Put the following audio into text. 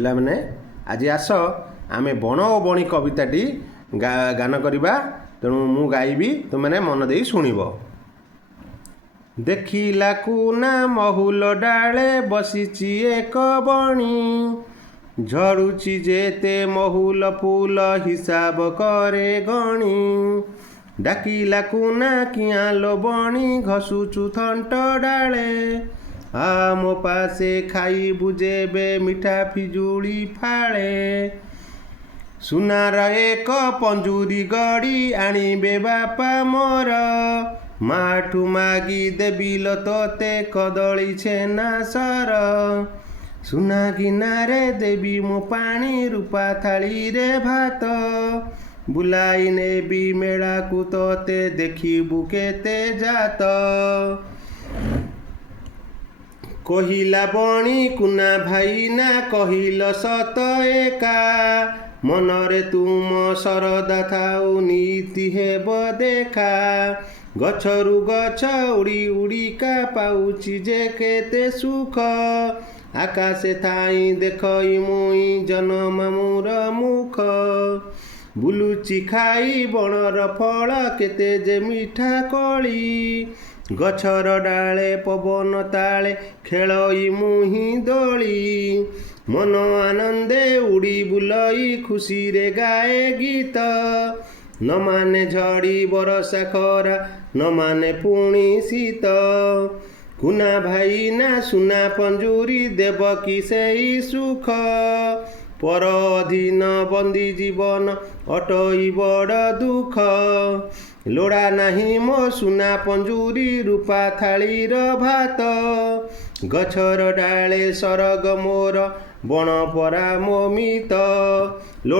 ପିଲାମାନେ ଆଜି ଆସ ଆମେ ବଣ ଓ ବଣି କବିତାଟି ଗାନ କରିବା। ତେଣୁ ମୁଁ ଗାଇବି, ତୁମେ ମନ ଦେଇ ଶୁଣିବ। ଦେଖିଲାକୁ ନା ମହୁଲ ଡାଳେ ବସିଛି ଏକ ବଣି, ଝଡ଼ୁଛି ଯେତେ ମହୁଲ ଫୁଲ ହିସାବ କରେ ଗଣି। ଡାକିଲାକୁ ନା କିଆଁଲୋ ବଣି ଘଷୁଛୁ ଥଣ୍ଟ ଡାଳେ, ଆ ମୋ ପାଶେ ଖାଇବୁ ଯେବେ ମିଠା ପିଜୁଳି ଫାଳେ। ସୁନାର ଏକ ପଞ୍ଜୁରୀ ଗଡ଼ି ଆଣିବେ ବାପା ମୋର, ମାଠୁ ମାଗି ଦେବିଲ ତୋତେ କଦଳୀ ଛେନା ସର। ସୁନା ଗିନାରେ ଦେବି ମୁଁ ପାଣି, ରୂପା ଥାଳିରେ ଭାତ, ବୁଲାଇ ନେବି ମେଳାକୁ ତୋତେ ଦେଖିବୁ କେତେ ଜାତ। କହିଲା ବଣି କୁନା ଭାଇନା କହିଲ ସତ ଏକା, ମନରେ ତୁମ ଶରଦା ଥାଉ ନୀତି ହେବ ଦେଖା। ଗଛରୁ ଗଛ ଉଡ଼ି ଉଡ଼ିକା ପାଉଛି ଯେ କେତେ ସୁଖ, ଆକାଶେ ଥାଇ ଦେଖଇ ମୁଇଁ ଜନମାମୁଁର ମୁଖ। ବୁଲୁଛି ଖାଇ ବଣର ଫଳ କେତେ ଯେ ମିଠା କଳି, ଗଛର ଡାଳେ ପବନ ତାଳେ ଖେଳଇ ମୁହିଁ ଦୋଳି। ମନ ଆନନ୍ଦେ ଉଡ଼ି ବୁଲଇ ଖୁସିରେ ଗାଏ ଗୀତ, ନ ମାନେ ଝଡ଼ି ବରଷା ଖରା ନ ମାନେ ପୁଣି ଶୀତ। କୁନା ଭାଇନା ସୁନା ପଞ୍ଜୁରୀ ଦେବ କି ସେଇ ସୁଖ, ପର ଅଧୀନ ବନ୍ଦୀ ଜୀବନ ଅଟଇ ବଡ଼ ଦୁଃଖ। ଲୋଡ଼ା ନାହିଁ ମୋ ସୁନା ପଞ୍ଜୁରୀ ରୂପା ଥାଳିର ଭାତ, ଗଛର ଡାଳେ ସରଗ ମୋର ବଣ ପରା ମୋ ମିତ।